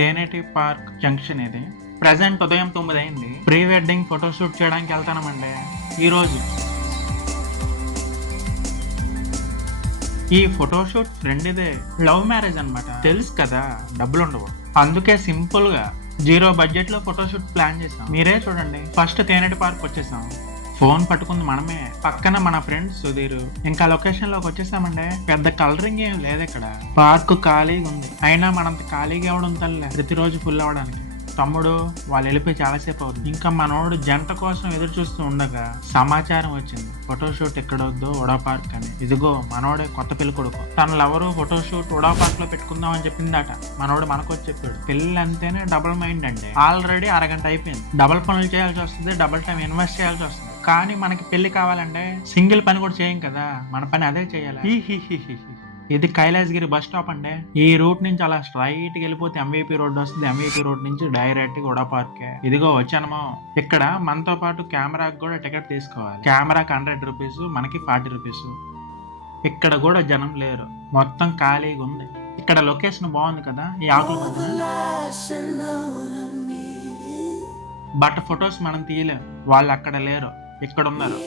తేనేటి park junction ఇది. Present ఉదయం 9 అయింది. ప్రీ వెడ్డింగ్ ఫోటోషూట్ చేయడానికి వెళ్తానమండి ఈరోజు. ఈ ఫోటోషూట్ ఫ్రెండ్ ఇదే. లవ్ మ్యారేజ్ అనమాట. తెలుసు కదా, డబ్బులు ఉండవు. అందుకే సింపుల్ గా 0 బడ్జెట్ లో ఫోటోషూట్ ప్లాన్ చేసాం. మీరే చూడండి. ఫస్ట్ తేనేటి పార్క్ వచ్చేసాం. ఫోన్ పట్టుకుంది మనమే. పక్కన మన ఫ్రెండ్ సుధీర్. ఇంకా లొకేషన్ లోకి వచ్చేసామండి. పెద్ద కలరింగ్ ఏం లేదు ఇక్కడ. పార్క్ ఖాళీగా ఉంది. అయినా మనంత ఖాళీగా ఎవడం తల్లే ప్రతిరోజు ఫుల్ అవ్వడానికి. తమ్ముడు వాళ్ళు వెళ్ళిపోయి చాలాసేపు అవుతుంది. ఇంకా మనోడు జంట కోసం ఎదురు చూస్తూ ఉండగా సమాచారం వచ్చింది, ఫోటోషూట్ ఎక్కడొద్దు ఉడా పార్క్ అని. ఇదిగో మనోడే కొత్త పెళ్లి కొడుకు. తన లవరు ఫోటోషూట్ ఉడా పార్క్ లో పెట్టుకుందాం అని చెప్పిందట. మనోడు మనకొచ్చి చెప్పాడు, పెళ్లి అంతేనే డబుల్ మైండ్ అండి. ఆల్రెడీ అరగంట అయిపోయింది. డబుల్ పనులు చేయాల్సి వస్తుంది, డబుల్ టైం ఇన్వెస్ట్ చేయాల్సి వస్తుంది. కానీ మనకి పెళ్లి కావాలంటే సింగిల్ పని కూడా చేయం కదా, మన పని అదే చేయాలి. ఇది కైలాసగిరి బస్ స్టాప్ అండి. ఈ రూట్ నుంచి అలా స్ట్రైట్ గా వెళ్ళిపోతే ఎంవీపీ రోడ్ వస్తుంది. ఎంవీపీ రోడ్ నుంచి డైరెక్ట్ గా ఉడా పార్క్. ఇదిగో వచ్చానమో. ఇక్కడ మనతో పాటు కెమెరాకి కూడా టికెట్ తీసుకోవాలి. కెమెరాకి 100 రూపీస్, మనకి 40 రూపీస్. ఇక్కడ కూడా జనం లేరు, మొత్తం ఖాళీగా ఉంది. ఇక్కడ లొకేషన్ బాగుంది కదా, ఈ ఆకుల మధ్య. బట్ ఫొటోస్ మనం తీయలేం, వాళ్ళు అక్కడ లేరు, ఇక్కడ ఉన్నారు.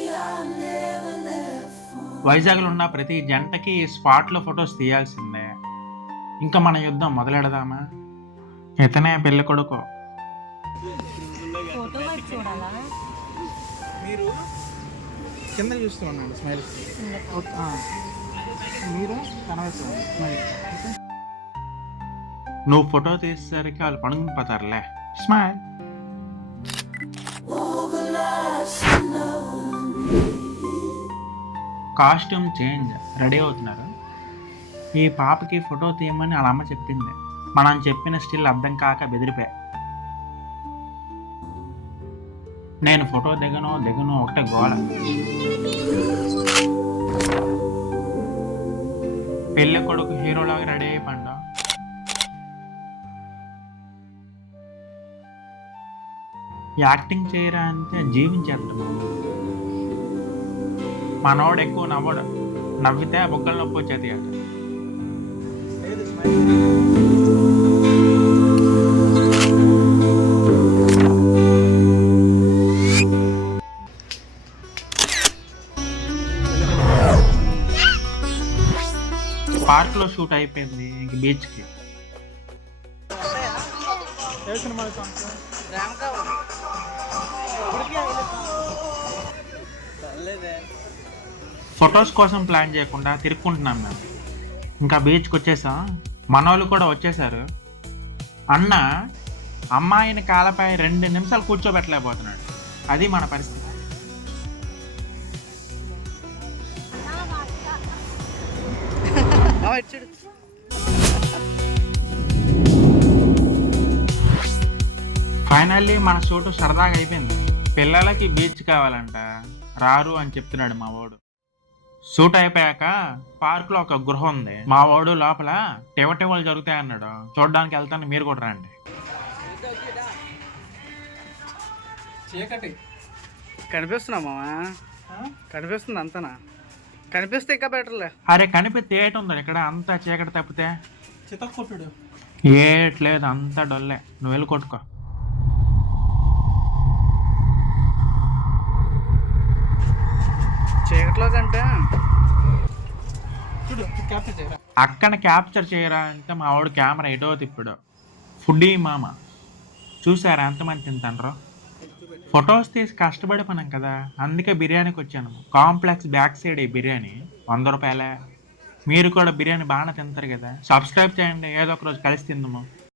వైజాగ్లో ఉన్న ప్రతి జంటకి ఈ స్పాట్లో ఫొటోస్ తీయాల్సిందే. ఇంకా మన యుద్ధం మొదలెడదామా? ఇతనే పెళ్లి కొడుకు. మీరు కింద చూస్తూ ఉన్నాడు స్మైల్. మీరు నువ్వు ఫోటో తీసేసరికి వాళ్ళు పడుకుని పోతారులే. స్మైల్. కాస్ట్యూమ్ చేంజ్, రెడీ అవుతున్నారు. ఈ పాపకి ఫోటో తీయమని వాళ్ళ అమ్మ చెప్పింది. మనం చెప్పిన స్టిల్ అర్థం కాక బెదిరిపోయా. నేను ఫోటో దిగను ఒకటే గోళ. పెళ్ళి కొడుకు హీరోలాగా రెడీ అయిపోండు. యాక్టింగ్ చేయరా అంటే జీవించేస్తాడు. మనోడు ఎక్కువ నవ్వడు, నవ్వితే బొక్కలు నొప్పి వచ్చేది అట. పార్క్ లో షూట్ అయిపోయింది, ఇంక బీచ్ కి. ఫొటోస్ కోసం ప్లాన్ చేయకుండా తిరుక్కుంటున్నాం మేము. ఇంకా బీచ్కి వచ్చేసాం. మనోళ్ళు కూడా వచ్చేసారు. అన్న అమ్మాయిని కాలపై 2 నిమిషాలు కూర్చోబెట్టలేకపోతున్నాడు. అది మన పరిస్థితి. ఫైనల్లీ మన షూట్ సరదాగా అయిపోయింది. పిల్లలకి బీచ్ కావాలంట, రారు అని చెప్తున్నాడు మా వాడు. షూట్ అయిపోయాక పార్క్ లో ఒక గృహ ఉంది. మా వాడు లోపల టివటివలు జరుగుతాయి అన్నాడు. చూడడానికి వెళ్తాను, మీరు కూడా రండి. చీకటి కనిపిస్తున్నా మామా, కనిపిస్తుంది అంతనా? కనిపిస్తే ఇంకా బెటర్లే. అరే కనిపిస్తే ఏటుందో ఇక్కడ అంతా చీకటి తప్పితే. చితక్కొట్టుడు ఏట్లేదు, అంతా డొల్లే. నువ్వు వెళ్ళి కొట్టుకో. చీకట్లో కంటే అక్కడ క్యాప్చర్ చేయరా అంటే మా వాడు కెమెరా ఎటో తిప్పాడు. ఫుడ్ మామ చూసారా ఎంతమంది తింటారు. ఫొటోస్ తీసి కష్టపడి పనం కదా, అందుకే బిర్యానీకి వచ్చాను. కాంప్లెక్స్ బ్యాక్ సైడ్ ఈ బిర్యానీ 100 రూపాయలే. మీరు కూడా బిర్యానీ బాగానే తింటారు కదా. సబ్స్క్రైబ్ చేయండి, ఏదో ఒక రోజు కలిసి తిందాము.